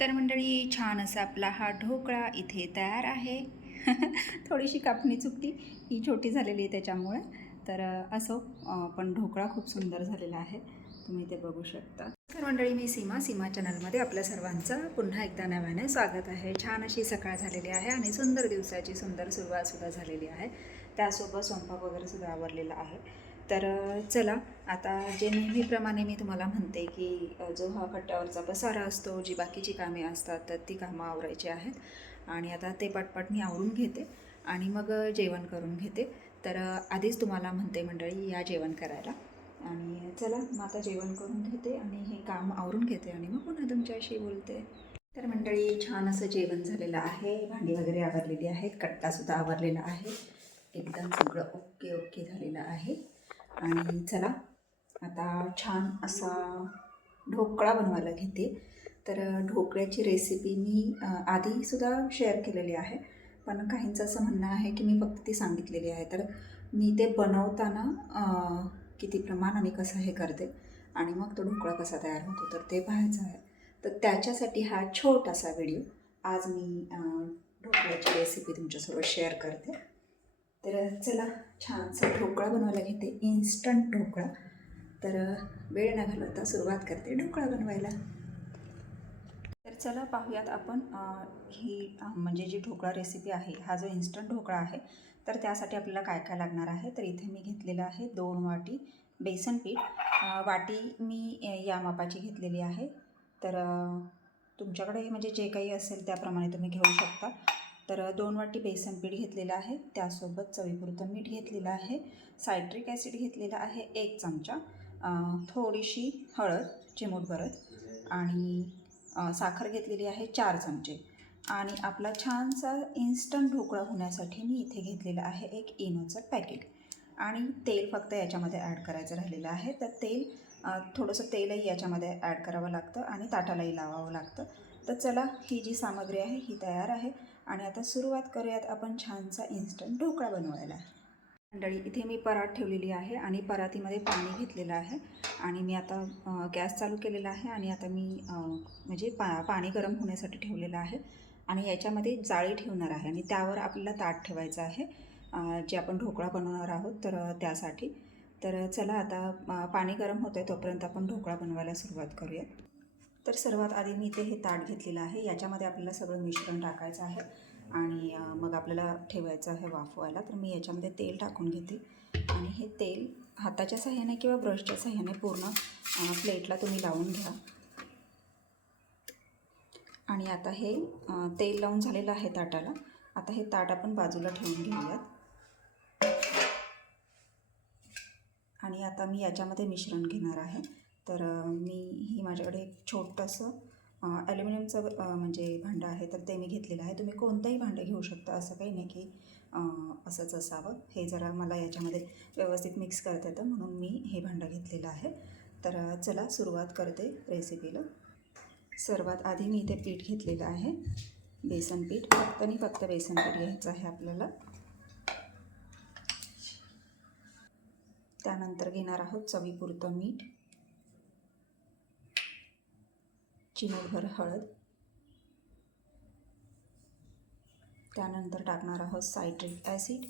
तर मंडळी छान असा आपला हा ढोकळा इथे तयार आहे. थोडीशी कापणी चुकली, ही छोटी झालेली आहे त्याच्यामुळे. तर असो, पण ढोकळा खूप सुंदर झालेला आहे, तुम्ही ते बघू शकता. तर मंडळी, मी सीमा चॅनलमध्ये आपल्या सर्वांचं पुन्हा एकदा नव्याने स्वागत आहे. छान अशी सकाळ झालेली आहे आणि सुंदर दिवसाची सुंदर सुरुवातसुद्धा झालेली आहे. त्यासोबत स्वयंपाक वगैरेसुद्धा आवरलेला आहे. तर चला, आता जे नेहमीप्रमाणे मी तुम्हाला म्हणते की जो हा कट्ट्यावरचा पसारा असतो, जी बाकीची कामे असतात, तर ती कामं आवरायची आहेत. आणि आता ते पटपट मी आवरून घेते आणि मग जेवण करून घेते. तर आधीच तुम्हाला म्हणते मंडळी, या जेवण करायला. आणि चला मग आता जेवण करून घेते आणि हे काम आवरून घेते आणि मग पुन्हा तुमच्याशी बोलते. तर मंडळी, छान असं जेवण झालेलं आहे, भांडी वगैरे आवरलेली आहेत, कट्टासुद्धा आवरलेला आहे, एकदम सगळं ओके ओके झालेलं आहे. आणि चला आता छान असा ढोकळा बनवायला घेते. तर ढोकळ्याची रेसिपी मी आधीसुद्धा शेअर केलेली आहे, पण काहींचं असं म्हणणं आहे की मी फक्त ती सांगितलेली आहे. तर मी ते बनवताना किती प्रमाण आणि कसं हे करते आणि मग तो ढोकळा कसा तयार होतो तर ते पाहायचं आहे. तर त्याच्यासाठी हा छोटासा व्हिडिओ आज मी ढोकळ्याची रेसिपी तुमच्यासोबत शेअर करते. तर चला, छानसा ढोकळा बनवायला घेते, इन्स्टंट ढोकळा. तर वेळ न घालवता सुरुवात करते ढोकळा बनवायला. तर चला पाहूयात आपण ही म्हणजे जी ढोकळा रेसिपी आहे, हा जो इन्स्टंट ढोकळा आहे, तर त्यासाठी आपल्याला काय काय लागणार आहे. तर इथे मी घेतलेलं आहे 2 वाटी बेसन पीठ. वाटी मी या मापाची घेतलेली आहे. तर तुमच्याकडे म्हणजे जे काही असेल त्याप्रमाणे तुम्ही घेऊ शकता. तर 2 वाटी बेसन पीठ घेतलेलं आहे, त्यासोबत चवीपुरतं मीठ घेतलेलं आहे, सायट्रिक ॲसिड घेतलेला आहे 1 चमचा, थोडीशी हळद चिमूटभरच, आणि साखर घेतलेली आहे 4 चमचे. आणि आपला छानसा इन्स्टंट ढोकळा होण्यासाठी मी इथे घेतलेलं आहे एक इनोचं पॅकेट. आणि तेल फक्त याच्यामध्ये ॲड करायचं राहिलेलं आहे. तर तेल थोडंसं तेलही याच्यामध्ये ॲड करावं लागतं आणि ताटालाही लावावं लागतं. तर चला, ही जी सामग्री आहे ही तयार आहे आणि आता सुरुवात करूयात आपण छानसा इन्स्टंट ढोकळा बनवायला. मंडळी, इथे मी परात ठेवलेली आहे आणि परातीमध्ये पाणी घेतलेलं आहे आणि मी आता गॅस चालू केलेला आहे आणि आता मी म्हणजे पाणी गरम होण्यासाठी ठेवलेलं आहे आणि याच्यामध्ये जाळी ठेवणार आहे आणि त्यावर आपल्याला ताट ठेवायचं आहे जे आपण ढोकळा बनवणार आहोत, तर त्यासाठी. तर चला, आता पाणी गरम होतं आहे तोपर्यंत आपण ढोकळा बनवायला सुरुवात करूया. तर सर्वात आधी मी इथे हे ताट घेतलेलं आहे, याच्यामध्ये आपल्याला सगळं मिश्रण टाकायचं आहे आणि मग आपल्याला ठेवायचं आहे वाफवायला. तर मी याच्यामध्ये तेल टाकून घेते आणि हे तेल हाताच्या साह्याने किंवा ब्रशच्या साह्याने पूर्ण प्लेटला तुम्ही लावून घ्या. आणि आता हे तेल लावून झालेलं आहे ताटाला. आता हे ताट आपण बाजूला ठेवून घेऊयात आणि आता मी याच्यामध्ये मिश्रण घेणार आहे. तर ही माझ्याकडे एक छोटंसं ॲल्युमिनियमचं म्हणजे भांडं आहे, तर ते मी घेतलेलं आहे. तुम्ही कोणतंही भांडं घेऊ शकता, असं काही नाही की असंच असावं. हे जरा मला याच्यामध्ये व्यवस्थित मिक्स करता येतं म्हणून मी हे भांडं घेतलेलं आहे. तर चला सुरुवात करते रेसिपीला. सर्वात आधी मी इथे पीठ घेतलेलं आहे, बेसन पीठ. फक्त बेसन पीठ घ्यायचं आहे आपल्याला. त्यानंतर घेणार आहोत चवीपुरतं मीठ, चिमूटभर हळद, त्यानंतर टाकणार आहोत सायट्रिक ॲसिड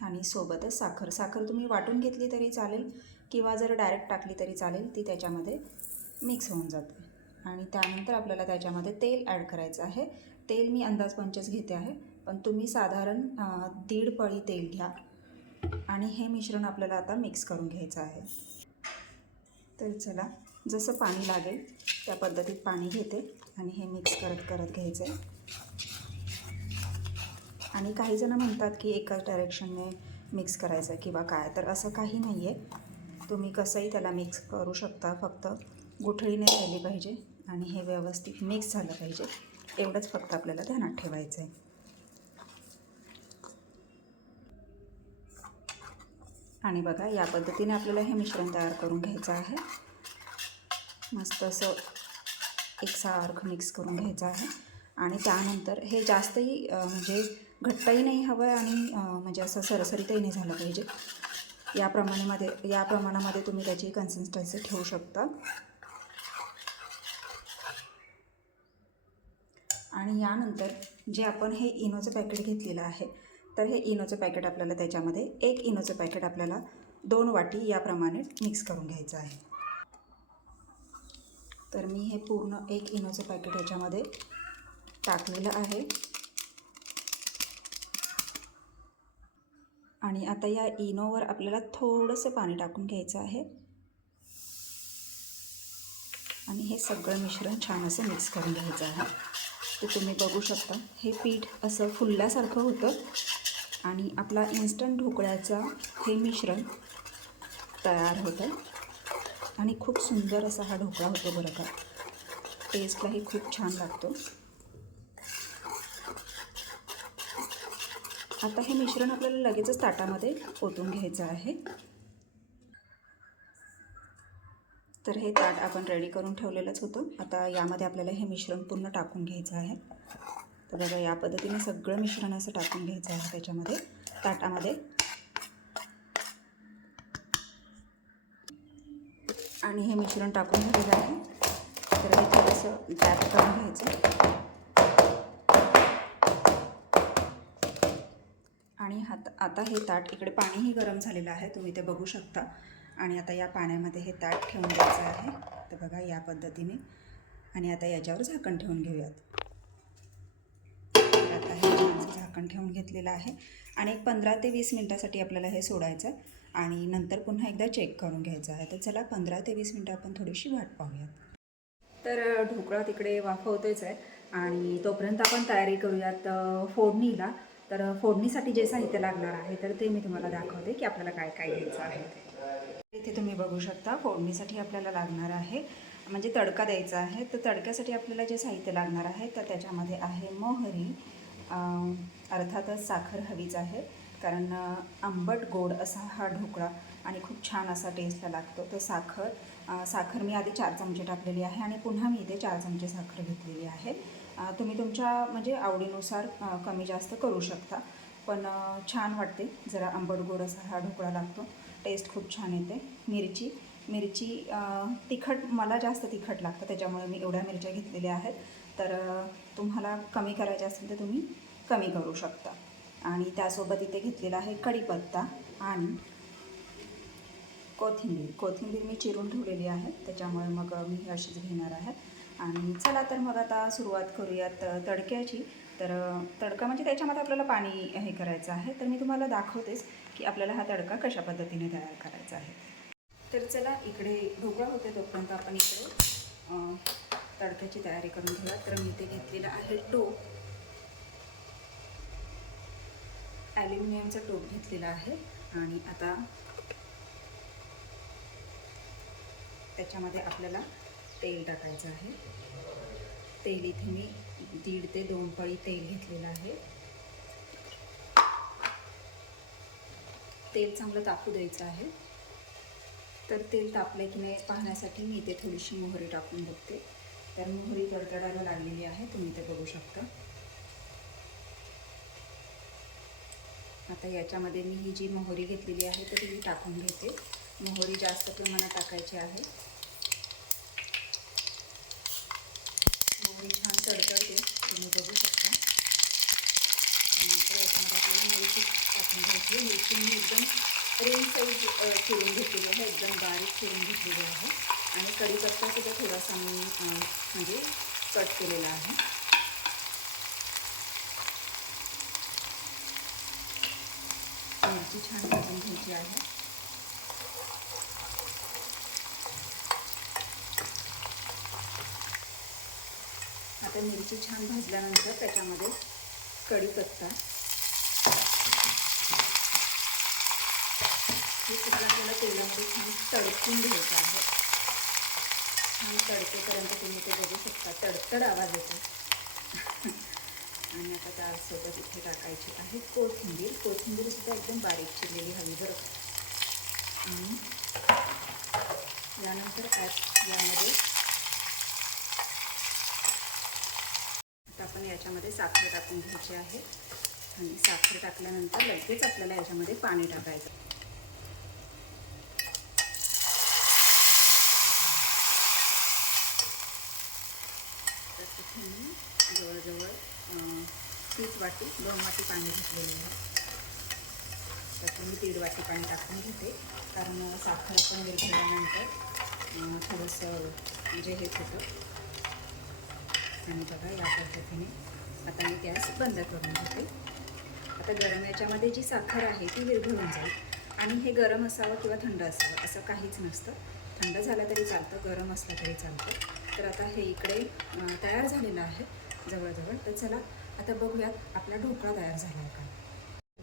आणि सोबतच साखर. साखर तुम्ही वाटून घेतली तरी चालेल किंवा जर डायरेक्ट टाकली तरी चालेल, ती त्याच्यामध्ये मिक्स होऊन जाते. आणि त्यानंतर आपल्याला त्याच्यामध्ये तेल ॲड करायचं आहे. तेल मी अंदाजपंचच घेते आहे, पण तुम्ही साधारण 1.5 पळी तेल घ्या आणि हे मिश्रण आपल्याला आता मिक्स करून घ्यायचं आहे. तर चला, जसं पाणी लागेल त्या पद्धतीत पाणी घेते आणि हे मिक्स करत करत घ्यायचं आहे. आणि काही जण म्हणतात की एकाच डायरेक्शनने मिक्स करायचं किंवा काय, तर असं काही नाही आहे. तुम्ही कसंही त्याला मिक्स करू शकता, फक्त गुठळीने राहिली पाहिजे आणि हे व्यवस्थित मिक्स झालं पाहिजे, एवढंच फक्त आपल्याला ध्यानात ठेवायचं आहे. आणि बघा, या पद्धतीने आपल्याला हे मिश्रण तयार करून घ्यायचं आहे. मस्त असं एकसारखं मिक्स करून घ्यायचं आहे. आणि त्यानंतर हे जास्तही म्हणजे घट्टही नाही हवं आहे आणि म्हणजे असं सरसरीतही नाही झालं पाहिजे. या प्रमाणामध्ये तुम्ही त्याची कन्सिस्टन्सी ठेवू शकता. आणि यानंतर जे आपण हे इनोचं पॅकेट घेतलेलं आहे, तर हे इनोचं पॅकेट आपल्याला त्याच्यामध्ये 1 इनोचं पॅकेट आपल्याला 2 वाटी याप्रमाणे मिक्स करून घ्यायचं आहे. तर मी हे पूर्ण 1 इनोचं पॅकेट याच्यामध्ये टाकलेलं आहे. आणि आता या इनोवर आपल्याला थोडंसं पाणी टाकून घ्यायचं आहे आणि हे सगळं मिश्रण छान असं मिक्स करून घ्यायचं आहे. तर तुम्ही बघू शकता हे पीठ असं फुलल्यासारखं होतं आणि आपला इन्स्टंट ढोकळ्याचा हे मिश्रण तयार होतं आणि खूप सुंदर असा हा ढोकळा होतो बरं का. टेस्टलाही खूप छान लागतो. आता हे मिश्रण आपल्याला लगेचच ताटामध्ये ओतून घ्यायचं आहे. तर हे ताट आपण रेडी करून ठेवलेलंच होतं. आता यामध्ये आपल्याला हे मिश्रण पूर्ण टाकून घ्यायचं आहे. तर बघा या पद्धतीने सगळं मिश्रण असं टाकून घ्यायचं आहे त्याच्यामध्ये ताटामध्ये. आणि हे मिश्रण टाकून घेतलेलं आहे. तर हे थोडंसं गॅप करून घ्यायचं आणि आता हे ताट इकडे पाणीही गरम झालेलं आहे, तुम्ही ते बघू शकता. आणि आता या पाण्यामध्ये हे ताट ठेवून द्यायचं आहे. तर बघा या पद्धतीने. आणि आता याच्यावर झाकण ठेवून घेऊयात. आता हे छानसं झाकण ठेवून घेतलेलं आहे आणि 15 ते 20 मिनटासाठी आपल्याला हे सोडायचं आणि नंतर पुन्हा एकदा चेक करून घ्यायचं आहे. तर चला 15 ते 20 मिनटं आपण थोडीशी वाट पाहूयात. तर ढोकळा तिकडे वाफवतोच आहे आणि तोपर्यंत आपण तयारी करूयात फोडणीला. तर फोडणीसाठी जे साहित्य लागणार आहे तर ते मी तुम्हाला दाखवते की आपल्याला काय काय घ्यायचं आहे. इथे तुम्ही बघू शकता फोडणीसाठी आपल्याला लागणार आहे म्हणजे तडका द्यायचा आहे. तर तडक्यासाठी आपल्याला जे साहित्य लागणार आहे तर त्याच्यामध्ये आहे मोहरी, अर्थातच साखर हवीच आहे कारण आंबट गोड असा हा ढोकळा आणि खूप छान असा टेस्टला लागतो. तर साखर मी आधी 4 चमचे टाकलेली आहे आणि पुन्हा मी इथे 4 चमचे साखर घेतलेली आहे. तुम्ही तुमच्या म्हणजे आवडीनुसार कमी जास्त करू शकता. पण छान वाटते, जरा आंबट गोड असा हा ढोकळा लागतो. टेस्ट खूप छान येते. मिरची तिखट मला जास्त तिखट लागतं त्याच्यामुळे मी एवढ्या मिरच्या घेतलेल्या आहेत. तर तुम्हाला कमी करायचे असेल तर तुम्ही कमी करू शकता. आणि त्यासोबत इथे घेतलेला आहे कढीपत्ता आणि कोथिंबीर मी चिरून ठेवलेली आहे त्याच्यामुळे मग मी अशीच घेणार आहे. आणि चला तर मग आता सुरुवात करूयात तडक्याची. तर तडका म्हणजे त्याच्यामध्ये आपल्याला पाणी हे करायचं आहे. तर मी तुम्हाला दाखवतेच की आपल्याला हा तडका कशा पद्धतीने तयार करायचा आहे. तर चला इकडे ढोकळा होते तोपर्यंत आपण इकडे तडक्याची तयारी करून घेऊया. तर मी इथे घेतलेला आहे टोप, ॲल्युमिनियमचा टोप घेतलेला आहे. आणि आता त्याच्यामध्ये आपल्याला तेल टाकायचं आहे. तेल इथे मी 1.5 ते 2 पळी तेल घेतलेलं आहे. तेल चांगलं तापू द्यायचं आहे. तर तेल तापले की नाही पाहण्यासाठी मी इथे थोडीशी मोहरी टाकून बघते. तर मोहरी तडतडायला लागलेली आहे, तुम्ही ते बघू शकता. आता याच्यामध्ये मी ही जी मोहरी घेतलेली आहे तर ती टाकून घेते. मोहरी जास्त प्रमाणात टाकायची आहे. मोहरी छान तडतडते, तुम्ही बघू शकता. त्यानंतर याच्यामध्ये आपल्याला मिरची टाकून घ्यायची. मिरची मी एकदम रेंज साईज चिरून घेतलेली आहे, एकदम बारीक चिरून घेतलेली आहे. आणि कढीपत्ता सुद्धा थोडासा मी म्हणजे कट केलेला आहे. मिरची छान भाजून घ्यायची आहे. आता मिरची छान भाजल्यानंतर त्याच्यामध्ये कढीपत्ता हे सगळं आपल्याला तेलामध्ये छान तडकून घ्यायचं आहे. छान तडकेपर्यंत तुम्ही ते बघू शकता, तडतड आवाज येतो. आणि आता त्यासोबत इथे टाकायची आहे कोथिंबीर सुद्धा एकदम बारीक चिरलेली हवी बरं. आणि यानंतर यामध्ये आता आपण याच्यामध्ये साखर टाकून घ्यायची आहे. आणि साखर टाकल्यानंतर लगेच आपल्याला याच्यामध्ये पाणी टाकायचं. जवळजवळ 30 वाटी 2 वाटी पाणी घेतलेलं आहे. त्यात मी 1.5 वाटी पाणी टाकून घेते, कारण साखर पण विरघळल्यानंतर थोडंसं म्हणजे हेच होतं. आणि बघा या पद्धतीने आता मी गॅस बंद करून घेते. आता गरम याच्यामध्ये जी साखर आहे ती विरघळून जाईल. आणि हे गरम असावं किंवा थंड असावं असं काहीच नसतं. थंड झालं तरी चालतं, गरम असलं तरी चालतं. तर आता हे इकडे तयार झालेलं आहे जवळजवळ. तर चला आता बघूयात आपला ढोकळा तयार झाला आहे का.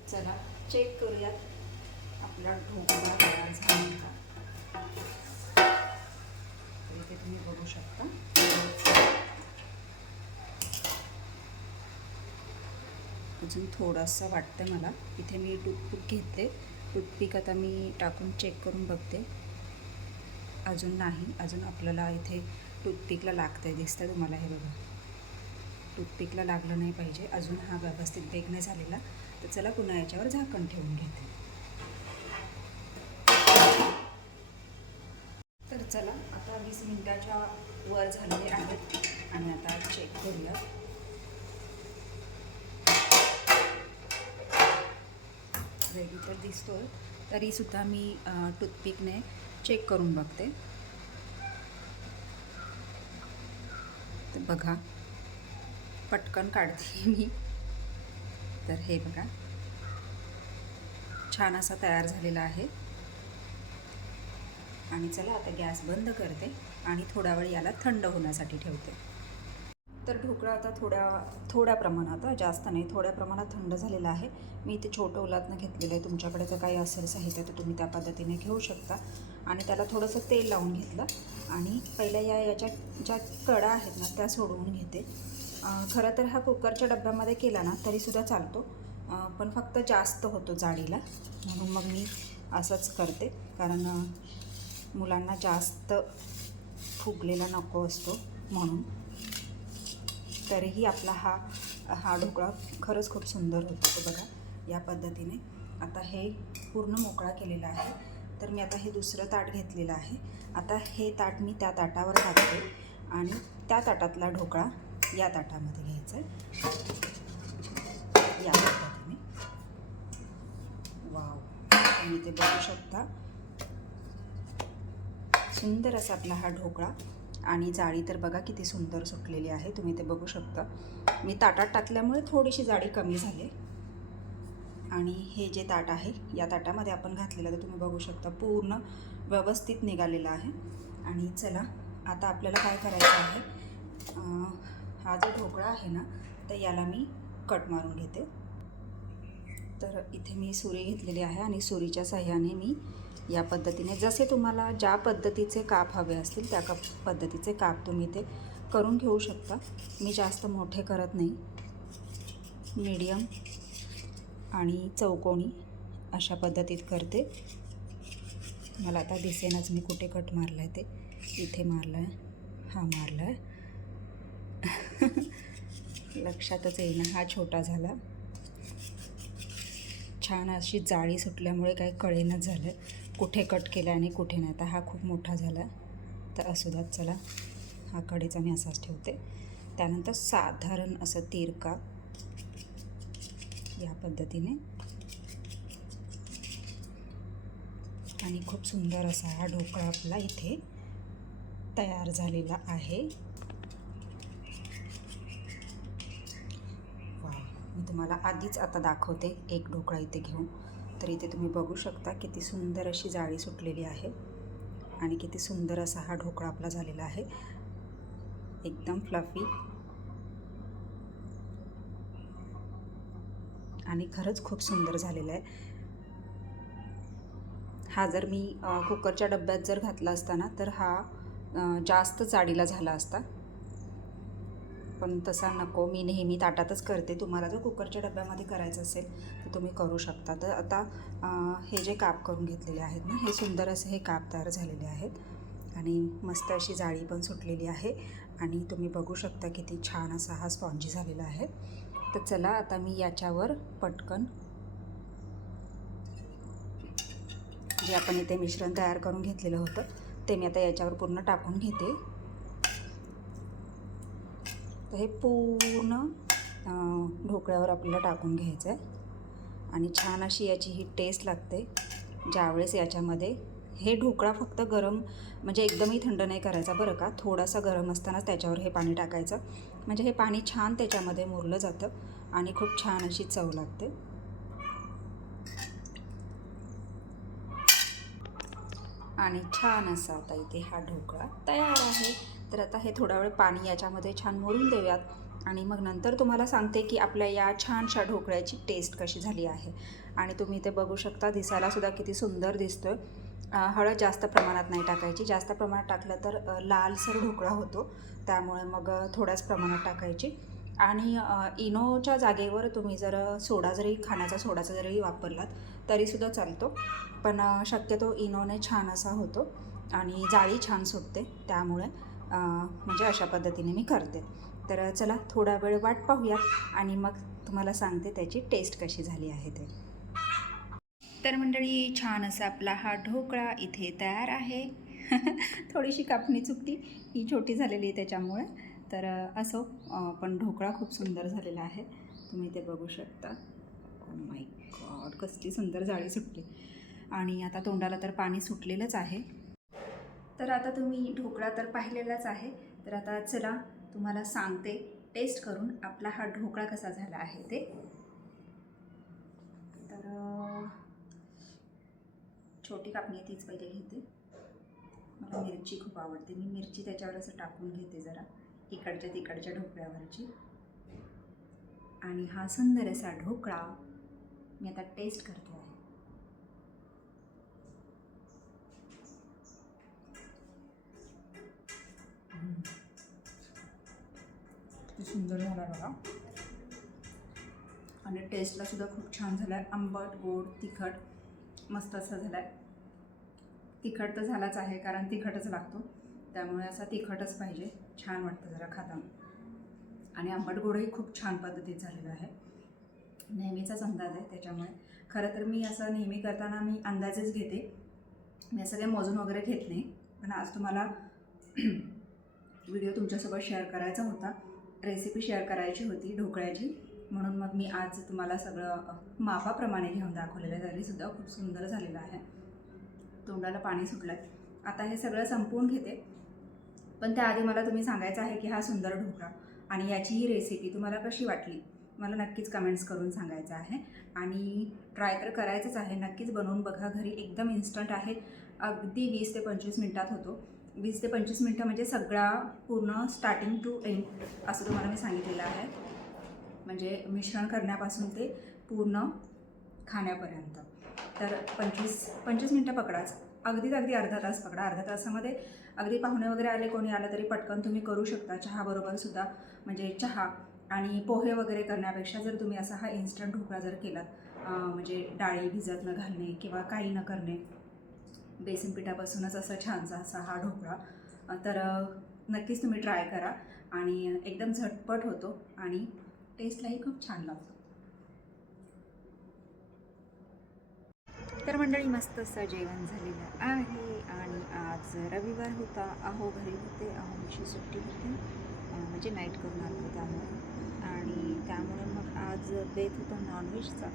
चला चेक करूयात आपला ढोकळा तयार झाला का. तर इथे तुम्ही बघू शकता. अजून थोडंसं वाटतं मला. इथे मी टूथपिक घेते. टूथपिक आता मी टाकून चेक करून बघते. अजून नाही, अजून आपल्याला इथे टूथपिकला लागतं आहे, दिसतं तुम्हाला हे बघा. टूथपिकला लागलं नाही पाहिजे. अजून हा व्यवस्थित बेक नाही झालेला. तर चला पुन्हा याच्यावर झाकण ठेवून घेते. तर चला आता 20 मिनिटाच्या वर झालेले आहेत आणि आता चेक करूया. रेडी तर दिसतोय, तरीसुद्धा मी टूथपिकने चेक करून बघते. तर बघा पटकन काढते मी. तर हे बघा छान असा तयार झालेला आहे. आणि चला आता गॅस बंद करते आणि थोडा वेळ याला थंड होण्यासाठी ठेवते. तर ढोकळा आता थोड्या प्रमाणात, जास्त नाही, थोड्या प्रमाणात थंड झालेला आहे. मी इथे छोटं उलथनं घेतलेलं आहे. तुमच्याकडे जर काही असेल साहित्य तर तुम्ही त्या पद्धतीने घेऊ शकता. आणि त्याला थोडंसं तेल लावून घेतलं आणि पहिल्या याच्या ज्या कडा आहेत ना त्या सोडवून घेते. खरं तर हा कुकरच्या डब्यामध्ये केला ना तरीसुद्धा चालतो, पण फक्त जास्त होतो जाडीला, म्हणून मग मी असंच करते. कारण मुलांना जास्त फुगलेला नको असतो म्हणून. तरीही आपला हा ढोकळा खरंच खूप सुंदर होतो. तो बघा या पद्धतीने. आता हे पूर्ण मोकळा केलेला आहे. तर मी आता हे दुसरं ताट घेतलेलं आहे. आता हे ताट मी त्या ताटावर टाकते आणि त्या ताटातला ढोकळा या ताटामध्ये घ्यायचा आहे या पद्धतीने. वाव, तुम्ही ते बघू शकता. सुंदर असा आपला हा ढोकळा. आणि जाळी तर बघा किती सुंदर सुटलेली आहे, तुम्ही ते बघू शकता. मी ताटात टाकल्यामुळे थोडीशी जाळी कमी झाली. आणि हे जे ताट आहे या ताटामध्ये आपण घातलेलं तर तुम्ही बघू शकता पूर्ण व्यवस्थित निघालेला आहे. आणि चला आता आपल्याला काय करायचं आहे, हा जो ढोकळा आहे ना तर याला मी कट मारून घेते. तर इथे मी सुरी घेतलेली आहे आणि सुरीच्या साह्याने मी या पद्धतीने, जसे तुम्हाला ज्या पद्धतीचे काप हवे असतील त्या पद्धतीचे काप तुम्ही ते करून घेऊ शकता. मी जास्त मोठे करत नाही, मीडियम आणि चौकोनी अशा पद्धतीत करते. मला आता दिसेनाच मी कुठे कट मारला आहे ते. इथे मारला आहे, हा मारला आहे. लक्षातच येईना, हा छोटा झाला. छान अशी जाळी सुटल्यामुळे काही कळेनच झालं कुठे कट केला आणि कुठे नाही. तर हा खूप मोठा झाला, तर असू द्यात. चला हा कडेचा मी असाच ठेवते. त्यानंतर साधारण असं तिरका या पद्धतीने. आणि खूप सुंदर असा हा ढोकळा आपला इथे तयार झालेला आहे. वा, मी तुम्हाला आधीच आता दाखवते एक ढोकळा इथे घेऊन. तर इथे तुम्ही बघू शकता किती सुंदर अशी जाळी सुटलेली आहे आणि किती सुंदर असा हा ढोकळा आपला झालेला आहे, एकदम फ्लफी. आणि खरंच खूप सुंदर झालेला आहे. हा जर मी कुकरच्या डब्यात जर घातला असता ना तर हा जास्त जाडीला झाला असता, पण तसा नको. मी नेहमी ताटातच करते. तुम्हाला जर कुकरच्या डब्यामध्ये करायचं असेल तर तुम्ही करू शकता. तर आता हे जे काप करून घेतलेले आहेत ना, हे सुंदर असे हे काप तयार झालेले आहेत आणि मस्त अशी जाळी पण सुटलेली आहे. आणि तुम्ही बघू शकता किती छान असा हा स्पॉन्जी झालेला आहे. तर चला आता मी याच्यावर पटकन जे आपण इथे मिश्रण तयार करून घेतलेलं होतं ते मी आता याच्यावर पूर्ण टाकून घेते. तर हे पूर्ण ढोकळ्यावर आपल्याला टाकून घ्यायचं आहे आणि छान अशी याची ही टेस्ट लागते ज्यावेळेस याच्यामध्ये हे ढोकळा फक्त गरम म्हणजे एकदमही थंड नाही करायचा बरं का, थोडासा गरम असतानाच त्याच्यावर हे पाणी टाकायचं म्हणजे हे पाणी छान त्याच्यामध्ये मुरलं जातं आणि खूप छान अशी चव लागते. आणि छान असा आता इथे हा ढोकळा तयार आहे. तर आता हे थोडा वेळ पाणी याच्यामध्ये छान मुरून देऊयात आणि मग नंतर तुम्हाला सांगते की आपल्या या छानशा ढोकळ्याची टेस्ट कशी झाली आहे. आणि तुम्ही इथे बघू शकता दिसायलासुद्धा किती सुंदर दिसतोय. हळद जास्त प्रमाणात नाही टाकायची, जास्त प्रमाणात टाकलं तर लालसर ढोकळा होतो, त्यामुळे मग थोड्याच प्रमाणात टाकायची. आणि इनोच्या जागेवर तुम्ही जर सोडा जरी खाण्याचा सोडाचा जरी वापरलात तरीसुद्धा चालतो, पण शक्यतो इनोने छान असा होतो आणि जाळी छान सुटते, त्यामुळे म्हणजे अशा पद्धतीने मी करते. तर चला थोडा वेळ वाट पाहूयात आणि मग तुम्हाला सांगते त्याची टेस्ट कशी झाली आहे ते. तर मंडळी छान असा आपला हा ढोकळा इथे तयार आहे. थोडीशी कापणी चुकली, ही छोटी झालेली आहे त्याच्यामुळे. तर असो, पण ढोकळा खूप सुंदर झालेला आहे, तुम्ही ते बघू शकता. ओ माय गॉड, कसली सुंदर जाळी सुटली आणि आता तोंडाला तर पाणी सुटलेलंच आहे. तर आता तुम्ही ढोकळा तर पाहिलेलाच आहे, तर आता चला तुम्हाला सांगते टेस्ट करून आपला हा ढोकळा कसा झाला आहे ते. तर छोटी कापणी तीच पहिले घेते. मला मिरची खूप आवडते, मी मिरची त्याच्यावर असं टाकून घेते जरा इकडच्या तिकडच्या ढोकळ्यावरची. आणि हा सुंदर असा ढोकळा मी आता टेस्ट करते आहे. किती सुंदर झाला बघा आणि टेस्टला सुद्धा खूप छान झाला आहे. आंबट गोड तिखट मस्त असा झाला आहे. तिखट तर झालाच आहे कारण तिखटच लागतो, त्यामुळे असा तिखटच पाहिजे, छान वाटतं जरा खाताना. आणि आंबट गोडही खूप छान पद्धतीत झालेला आहे, नेहमीचाच अंदाज आहे त्याच्यामुळे. खरं तर मी असं नेहमी करताना मी अंदाजेच घेते, मी असं काही मोजून वगैरे घेत नाही, पण आज तुम्हाला व्हिडिओ तुमच्यासोबत शेअर करायचा होता, रेसिपी शेअर करायची होती ढोकळ्याची, म्हणून मग मी आज तुम्हाला सगळं मापाप्रमाणे घेऊन दाखवलेलं आहे. तरीसुद्धा खूप सुंदर झालेलं आहे, तोंडाला पाणी सुटलं आहे. आता हे सगळं संपवून घेते, पण त्याआधी मला तुम्ही सांगायचं आहे की हा सुंदर ढोकळा आणि याची ही रेसिपी तुम्हाला कशी वाटली मला नक्कीच कमेंट्स करून सांगायचं आहे. आणि ट्राय तर करायचंच आहे, नक्कीच बनवून बघा घरी, एकदम इन्स्टंट आहे. अगदी 20 ते 25 मिनटात होतो. 20 ते 25 मिनटं म्हणजे सगळा पूर्ण स्टार्टिंग टू एंड असं तुम्हाला मी सांगितलेलं आहे, म्हणजे मिश्रण करण्यापासून ते पूर्ण खाण्यापर्यंत. तर 25 मिनटं पकडाच, अगदी अर्धा तास पकडा. अर्ध्या तासामध्ये अगदी पाहुणे वगैरे आले, कोणी आलं तरी पटकन तुम्ही करू शकता चहाबरोबरसुद्धा. म्हणजे चहा आणि पोहे वगैरे करण्यापेक्षा जर तुम्ही असा हा इन्स्टंट ढोकळा जर केलात, म्हणजे डाळी भिजत न घालणे किंवा काही न करणे, बेसन पिठापासूनच असा छानसा असा हा ढोकळा, तर नक्कीच तुम्ही ट्राय करा. आणि एकदम झटपट होतो आणि टेस्टलाही खूप छान लागतो. तर मंडळी मस्त असं जेवण झालेलं आहे आणि आज रविवार होता, अहो घरी होते, अहोची सुट्टी होती, म्हणजे नाईट करून आलो होतो त्यामुळे. आणि त्यामुळे मग आज बेत होता नॉनव्हेजचा,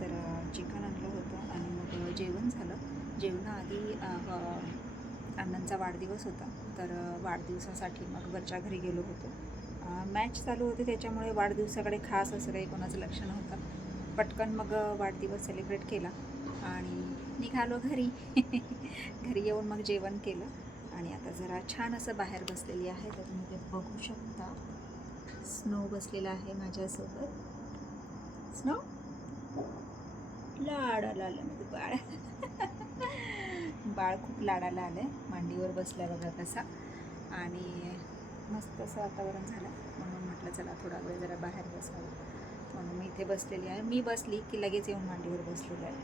तर चिकन आणलं होतं आणि मग जेवण झालं. जेवणाआधी अण्णांचा वाढदिवस होता, तर वाढदिवसासाठी मग वरच्या घरी गेलो होतो. मॅच चालू होती त्याच्यामुळे वाढदिवसाकडे खास असं काही कोणाचं लक्ष नव्हतं. पटकन मग वाढदिवस सेलिब्रेट केला आणि निघालो घरी. घरी येऊन मग जेवण केलं आणि आता जरा छान असं बाहेर बसलेली आहे, तर तुम्ही ते बघू शकता. स्नो बसलेला आहे माझ्यासोबत. स्नो लाडाला आलं म्हणजे बाळ. बाळ खूप लाडाला आलं आहे, मांडीवर बसला बघा कसा. आणि मस्त असं वातावरण झालं, म्हणून म्हटलं चला थोडा वेळ जरा बाहेर बसावं, म्हणून मी इथे बसलेली आहे. मी बसली की लगेच येऊन मांडीवर बसलेलं आहे,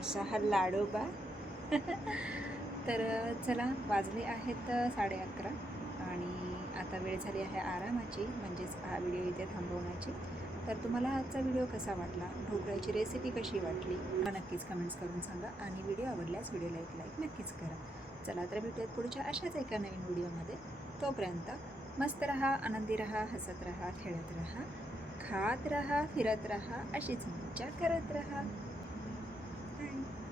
असा हा लाडोबा. तर चला वाजले आहेत 11:30 आणि आता वेळ झाली आहे आरामाची, म्हणजेच हा व्हिडिओ इथे थांबवण्याची. तर तुम्हाला आजचा व्हिडिओ कसा वाटला, ढोकळ्याची रेसिपी कशी वाटली मला नक्कीच कमेंट्स करून सांगा. आणि व्हिडिओ आवडल्यास व्हिडिओला एक लाईक नक्कीच करा. चला तर भेटूयात पुढच्या अशाच एका नवीन व्हिडिओमध्ये. तोपर्यंत मस्त रहा, आनंदी रहा, हसत रहा, खेळत रहा, खात रहा, फिरत रहा, अशीच मज्जा करत रहा. बाय.